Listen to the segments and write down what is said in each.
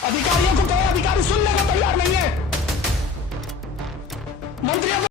अधिकारियों को कहे, अधिकारी सुनने को तैयार नहीं है। मंत्रियों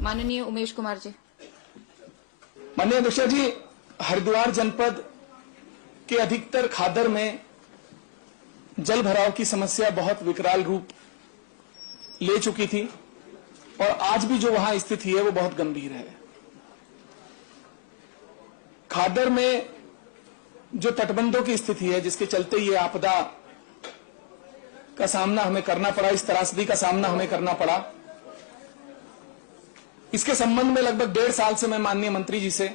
माननीय उमेश कुमार जी। माननीय अध्यक्ष जी, हरिद्वार जनपद के अधिकतर खादर में जल भराव की समस्या बहुत विकराल रूप ले चुकी थी और आज भी जो वहां स्थिति है वो बहुत गंभीर है। खादर में जो तटबंधों की स्थिति है जिसके चलते ये आपदा का सामना हमें करना पड़ा, इस त्रासदी का सामना हमें करना पड़ा, इसके संबंध में लगभग 1.5 साल से मैं माननीय मंत्री जी से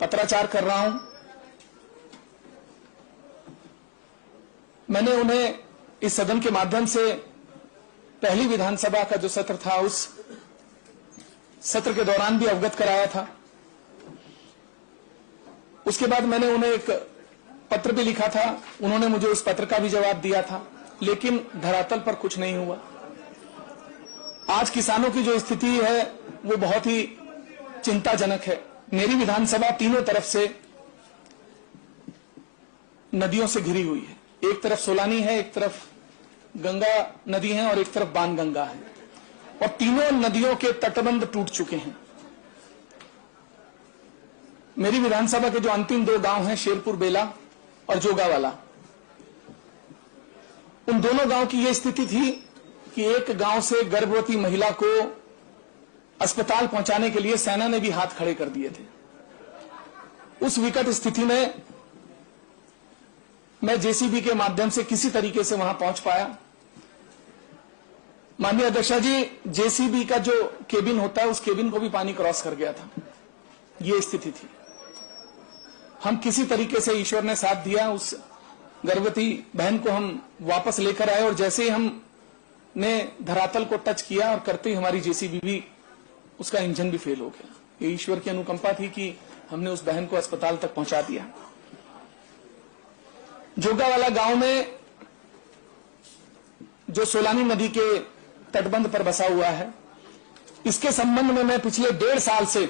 पत्राचार कर रहा हूं। मैंने उन्हें इस सदन के माध्यम से पहली विधानसभा का जो सत्र था उस सत्र के दौरान भी अवगत कराया था। उसके बाद मैंने उन्हें एक पत्र भी लिखा था, उन्होंने मुझे उस पत्र का भी जवाब दिया था, लेकिन धरातल पर कुछ नहीं हुआ। आज किसानों की जो स्थिति है वो बहुत ही चिंताजनक है। मेरी विधानसभा तीनों तरफ से नदियों से घिरी हुई है। एक तरफ सोलानी है, एक तरफ गंगा नदी है और एक तरफ बाणगंगा है, और तीनों नदियों के तटबंध टूट चुके हैं। मेरी विधानसभा के जो अंतिम 2 गांव हैं, शेरपुर बेला और जोगावाला, उन दोनों गांव की यह स्थिति थी कि एक गांव से गर्भवती महिला को अस्पताल पहुंचाने के लिए सेना ने भी हाथ खड़े कर दिए थे। उस विकट स्थिति में मैं जेसीबी के माध्यम से किसी तरीके से वहां पहुंच पाया। माननीय अध्यक्ष जी, जेसीबी का जो केबिन होता है उस केबिन को भी पानी क्रॉस कर गया था। ये स्थिति थी। हम किसी तरीके से, ईश्वर ने साथ दिया, उस गर्भवती बहन को हम वापस लेकर आए और जैसे ही हम ने धरातल को टच किया और करते ही हमारी जेसीबी भी, उसका इंजन भी फेल हो गया। ये ईश्वर की अनुकंपा थी कि हमने उस बहन को अस्पताल तक पहुंचा दिया। जोगावाला गांव में जो सोलानी नदी के तटबंध पर बसा हुआ है, इसके संबंध में मैं पिछले 1.5 साल से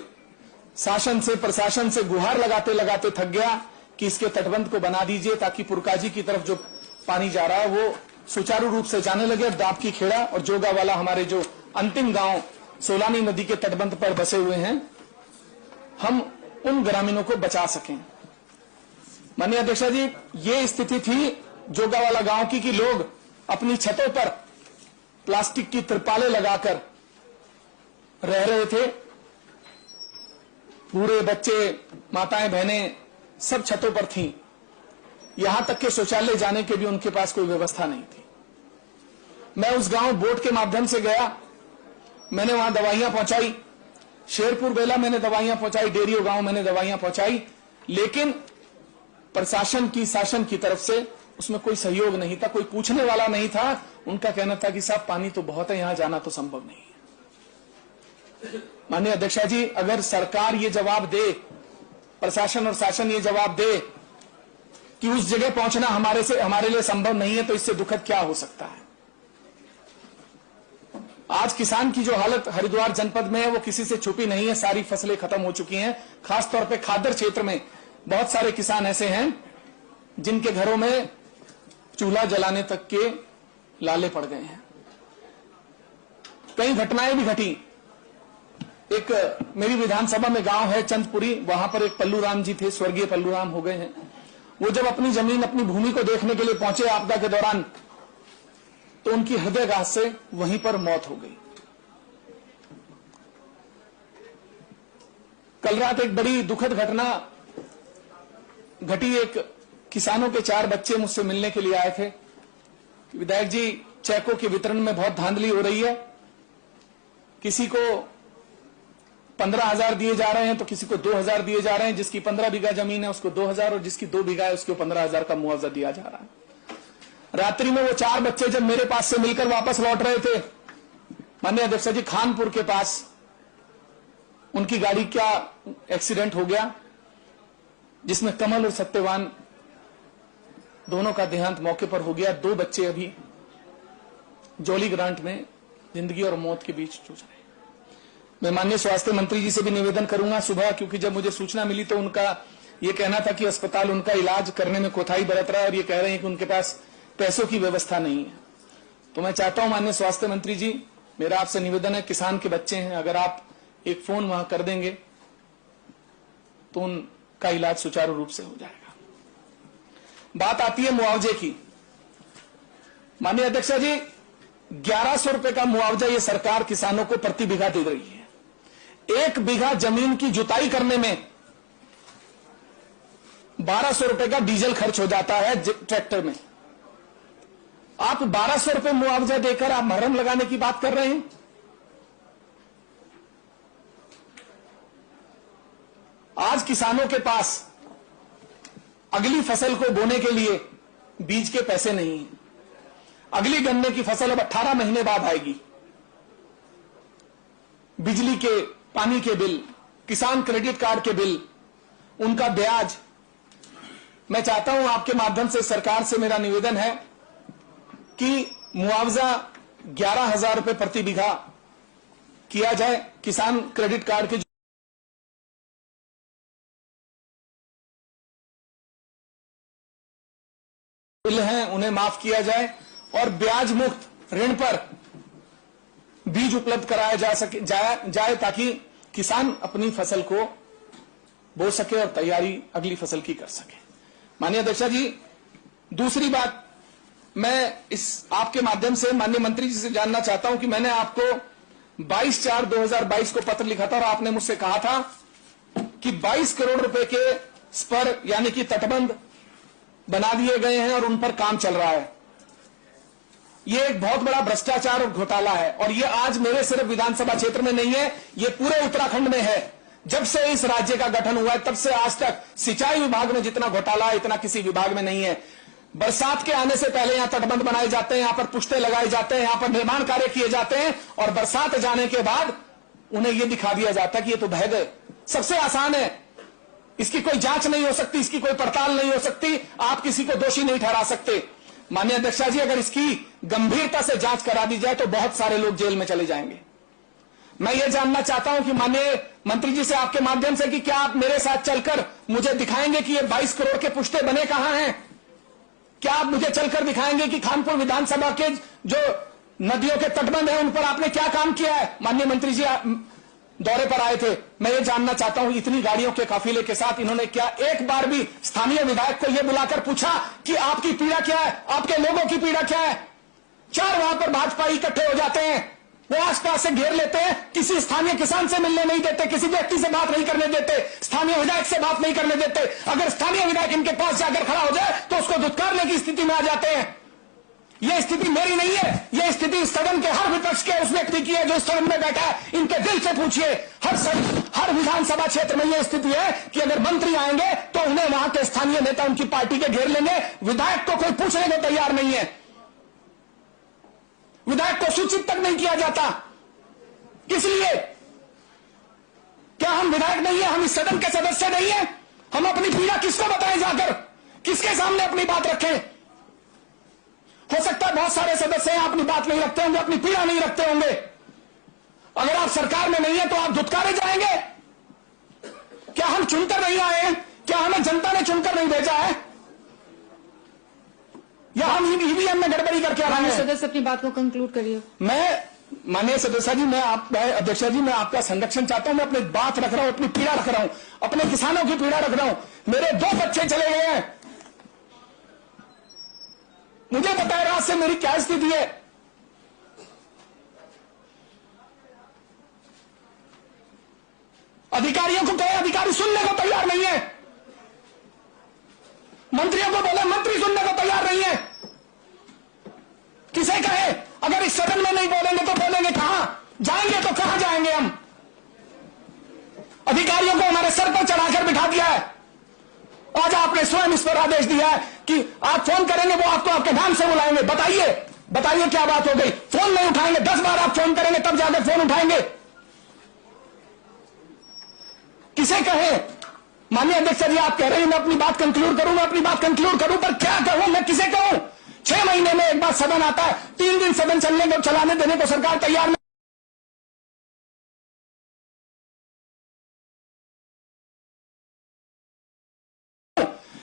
शासन से, प्रशासन से गुहार लगाते लगाते थक गया कि इसके तटबंध को बना दीजिए ताकि पुरकाजी की तरफ जो पानी जा रहा है वो सुचारू रूप से जाने लगे। दाब की खेड़ा और जोगावाला, हमारे जो अंतिम गांव सोलानी नदी के तटबंध पर बसे हुए हैं, हम उन ग्रामीणों को बचा सकें। माननीय अध्यक्ष जी, ये स्थिति थी जोगावाला गांव की कि लोग अपनी छतों पर प्लास्टिक की तिरपालें लगाकर रह रहे थे। बूढ़े बच्चे, माताएं बहनें सब छतों पर थीं। यहां तक के शौचालय जाने के भी उनके पास कोई व्यवस्था नहीं थी। मैं उस गांव बोट के माध्यम से गया, मैंने वहां दवाइयां पहुंचाई, शेरपुर बेला मैंने दवाइयां पहुंचाई, डेरियो गांव मैंने दवाइयां पहुंचाई, लेकिन प्रशासन की, शासन की तरफ से उसमें कोई सहयोग नहीं था, कोई पूछने वाला नहीं था। उनका कहना था कि साहब पानी तो बहुत है, यहां जाना तो संभव नहीं है। माननीय अध्यक्षा जी, अगर सरकार ये जवाब दे, प्रशासन और शासन ये जवाब दे कि उस जगह पहुंचना हमारे लिए संभव नहीं है, तो इससे दुखद क्या हो सकता है। आज किसान की जो हालत हरिद्वार जनपद में है वो किसी से छुपी नहीं है। सारी फसलें खत्म हो चुकी हैं। खासतौर पे खादर क्षेत्र में बहुत सारे किसान ऐसे हैं जिनके घरों में चूल्हा जलाने तक के लाले पड़ गए हैं। कई घटनाएं भी घटी। एक मेरी विधानसभा में गांव है चंदपुरी, वहां पर एक पल्लू राम जी थे, स्वर्गीय पल्लू राम हो गए हैं। वो जब अपनी जमीन, अपनी भूमि को देखने के लिए पहुंचे आपदा के दौरान, तो उनकी हृदयघात से वहीं पर मौत हो गई। कल रात एक बड़ी दुखद घटना घटी। एक किसानों के 4 बच्चे मुझसे मिलने के लिए आए थे। विधायक जी, चेकों के वितरण में बहुत धांधली हो रही है, किसी को 15,000 दिए जा रहे हैं तो किसी को 2,000 दिए जा रहे हैं। जिसकी 15 बीघा जमीन है उसको 2,000 और जिसकी 2 बीघा है उसको 15,000 का मुआवजा दिया जा रहा है। रात्रि में वो 4 बच्चे जब मेरे पास से मिलकर वापस लौट रहे थे, माननीय अध्यक्ष जी, खानपुर के पास उनकी गाड़ी का एक्सीडेंट हो गया, जिसमें कमल और सत्यवान दोनों का देहांत मौके पर हो गया। 2 बच्चे अभी जॉली ग्रांट में जिंदगी और मौत के बीच जूझ रहे हैं। मैं माननीय स्वास्थ्य मंत्री जी से भी निवेदन करूंगा सुबह, क्योंकि जब मुझे सूचना मिली तो उनका यह कहना था कि अस्पताल उनका इलाज करने में कोताही बरत रहा है और ये कह रहे हैं कि उनके पास पैसों की व्यवस्था नहीं है। तो मैं चाहता हूं माननीय स्वास्थ्य मंत्री जी, मेरा आपसे निवेदन है, किसान के बच्चे हैं, अगर आप एक फोन वहां कर देंगे तो उनका इलाज सुचारू रूप से हो जाएगा। बात आती है मुआवजे की। माननीय अध्यक्ष जी, 1100 रुपए का मुआवजा ये सरकार किसानों को प्रति बीघा दे रही है। 1 बीघा जमीन की जुताई करने में 1200 रुपए का डीजल खर्च हो जाता है ट्रैक्टर में। आप 1200 रुपए मुआवजा देकर आप मरहम लगाने की बात कर रहे हैं। आज किसानों के पास अगली फसल को बोने के लिए बीज के पैसे नहीं हैं। अगली गन्ने की फसल अब 18 महीने बाद आएगी। बिजली के, पानी के बिल, किसान क्रेडिट कार्ड के बिल, उनका ब्याज। मैं चाहता हूं आपके माध्यम से सरकार से मेरा निवेदन है कि मुआवजा 11,000 रुपए प्रति बीघा किया जाए। किसान क्रेडिट कार्ड के बिल हैं उन्हें माफ किया जाए और ब्याज मुक्त ऋण पर बीज उपलब्ध कराया जाए ताकि किसान अपनी फसल को बो सके और तैयारी अगली फसल की कर सके। माननीय अध्यक्ष जी, दूसरी बात, मैं इस आपके माध्यम से माननीय मंत्री जी से जानना चाहता हूं कि मैंने आपको 22/4/2022 को पत्र लिखा था और आपने मुझसे कहा था कि 22 करोड़ रुपए के स्पर यानी कि तटबंध बना दिए गए हैं और उन पर काम चल रहा है। ये एक बहुत बड़ा भ्रष्टाचार और घोटाला है और ये आज मेरे सिर्फ विधानसभा क्षेत्र में नहीं है, ये पूरे उत्तराखंड में है। जब से इस राज्य का गठन हुआ है तब से आज तक सिंचाई विभाग में जितना घोटाला है इतना किसी विभाग में नहीं है। बरसात के आने से पहले यहां तटबंध बनाए जाते हैं, यहां पर पुश्ते लगाए जाते हैं, यहां पर निर्माण कार्य किए जाते हैं और बरसात जाने के बाद उन्हें यह दिखा दिया जाता है कि ये तो बह गए। सबसे आसान है, इसकी कोई जांच नहीं हो सकती, इसकी कोई पड़ताल नहीं हो सकती, आप किसी को दोषी नहीं ठहरा सकते। माननीय अध्यक्ष जी, अगर इसकी गंभीरता से जांच करा दी जाए तो बहुत सारे लोग जेल में चले जाएंगे। मैं ये जानना चाहता हूं कि माननीय मंत्री जी से आपके माध्यम से कि क्या आप मेरे साथ चलकर मुझे दिखाएंगे कि ये 22 करोड़ के पुश्ते बने कहां हैं? क्या आप मुझे चलकर दिखाएंगे कि खानपुर विधानसभा के जो नदियों के तटबंध है उन पर आपने क्या काम किया है? माननीय मंत्री जी दौरे पर आए थे, मैं ये जानना चाहता हूं इतनी गाड़ियों के काफिले के साथ इन्होंने क्या एक बार भी स्थानीय विधायक को यह बुलाकर पूछा कि आपकी पीड़ा क्या है, आपके लोगों की पीड़ा क्या है? 4 वहां पर भाजपा इकट्ठे हो जाते हैं, वो आसपास से घेर लेते हैं, किसी स्थानीय किसान से मिलने नहीं देते, किसी व्यक्ति से बात नहीं करने देते, स्थानीय विधायक से बात नहीं करने देते। अगर स्थानीय विधायक इनके पास जाकर खड़ा हो जाए तो उसको धुतकारने की स्थिति में आ जाते हैं। यह स्थिति मेरी नहीं है, यह स्थिति सदन के हर विपक्ष के उस व्यक्ति की है जो सदन में बैठा है। इनके दिल से पूछिए, हर विधानसभा क्षेत्र में यह स्थिति है कि अगर मंत्री आएंगे तो उन्हें वहां के स्थानीय नेता उनकी पार्टी के घेर लेंगे। विधायक को कोई पूछने को तैयार नहीं है, विधायक को सूचित तक नहीं किया जाता। किस लिए? क्या हम विधायक नहीं है? हम इस सदन के सदस्य नहीं है? हम अपनी पीड़ा किसको बताएं जाकर? किसके सामने अपनी बात रखें? हो सकता है बहुत सारे सदस्य हैं अपनी बात नहीं रखते होंगे, अपनी पीड़ा नहीं रखते होंगे। अगर आप सरकार में नहीं है तो आप धुतकारे जाएंगे? क्या हम चुनकर नहीं आए हैं? क्या हमें जनता ने चुनकर नहीं भेजा है? या हम ईवीएम में गड़बड़ी करके आ रहे हैं? सदस्य अपनी बात को कंक्लूड करिए। मैं माननीय सदस्य जी, मैं अध्यक्ष जी, मैं आपका संरक्षण चाहता हूं। मैं अपनी बात रख रहा हूं, अपनी पीड़ा रख रहा हूं, अपने किसानों की पीड़ा रख रहा हूं। मेरे 2 बच्चे चले गए हैं, मुझे पता है रात से मेरी क्या स्थिति है। अधिकारियों को कहे, अधिकारी सुनने को तैयार नहीं है। मंत्रियों को बोले, मंत्री सुनने को तैयार नहीं है। किसे कहे? अगर इस सदन में नहीं बोलेंगे तो बोलेंगे कहां? जाएंगे तो कहां जाएंगे हम? अधिकारियों को हमारे सर पर चढ़ाकर बिठा दिया है। आज आपने स्वयं इस पर आदेश दिया है कि आप फोन करेंगे, वो आपको आपके नाम से बुलाएंगे। बताइए क्या बात हो गई? फोन नहीं उठाएंगे, 10 बार आप फोन करेंगे तब जाकर फोन उठाएंगे। किसे कहे? माननीय अध्यक्ष जी, आप कह रहे हैं मैं अपनी बात कंक्लूड करूं, मैं अपनी बात कंक्लूड करूं, पर क्या कहूं? मैं किसे कहूं? 6 महीने में एक बार सदन आता है, 3 दिन सदन चलाने देने को सरकार तैयार नहीं।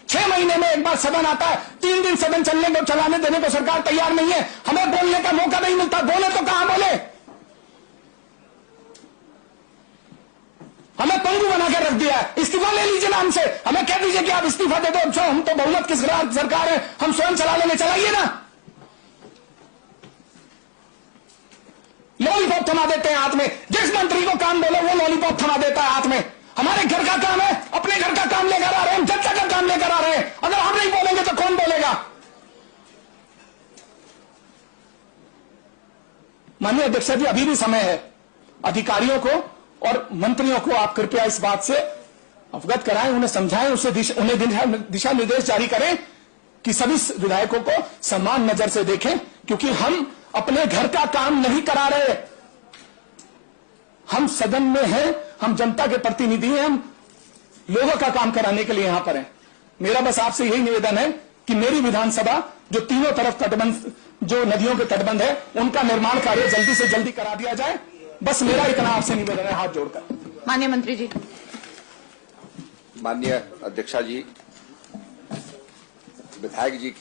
6 महीने में एक बार सदन आता है, 3 दिन सदन चलाने देने को सरकार तैयार नहीं है। हमें बोलने का मौका नहीं मिलता। बोले तो कहां बोले? हमें पंगु बनाकर रख दिया है। इस्तीफा ले लीजिए नाम से, हमें कह दीजिए कि आप इस्तीफा दे दो। हम तो बहुमत की सरकार है, हम स्वयं चला लेंगे, चलाइए ना। लॉलीपॉप थमा देते हैं हाथ में। जिस मंत्री को काम बोलो वो लॉलीपॉप थमा देता है हाथ में। हमारे घर का काम है, अपने घर का काम लेकर आ रहे हैं, हम जनता का काम लेकर आ रहे हैं। अगर हम नहीं बोलेंगे तो कौन बोलेगा? माननीय अध्यक्ष जी, अभी भी समय है। अधिकारियों को और मंत्रियों को आप कृपया इस बात से अवगत कराएं, उन्हें समझाएं, उन्हें दिशा निर्देश जारी करें कि सभी विधायकों को समान नजर से देखें, क्योंकि हम अपने घर का काम नहीं करा रहे। हम सदन में हैं, हम जनता के प्रतिनिधि हैं, हम लोगों का काम कराने के लिए यहां पर हैं। मेरा बस आपसे यही निवेदन है कि मेरी विधानसभा जो तीनों तरफ तटबंध, जो नदियों के तटबंध है, उनका निर्माण कार्य जल्दी से जल्दी करा दिया जाए। बस मेरा इतना आपसे निवेदन है, हाथ जोड़कर। माननीय मंत्री जी। माननीय अध्यक्षा जी, विधायक जी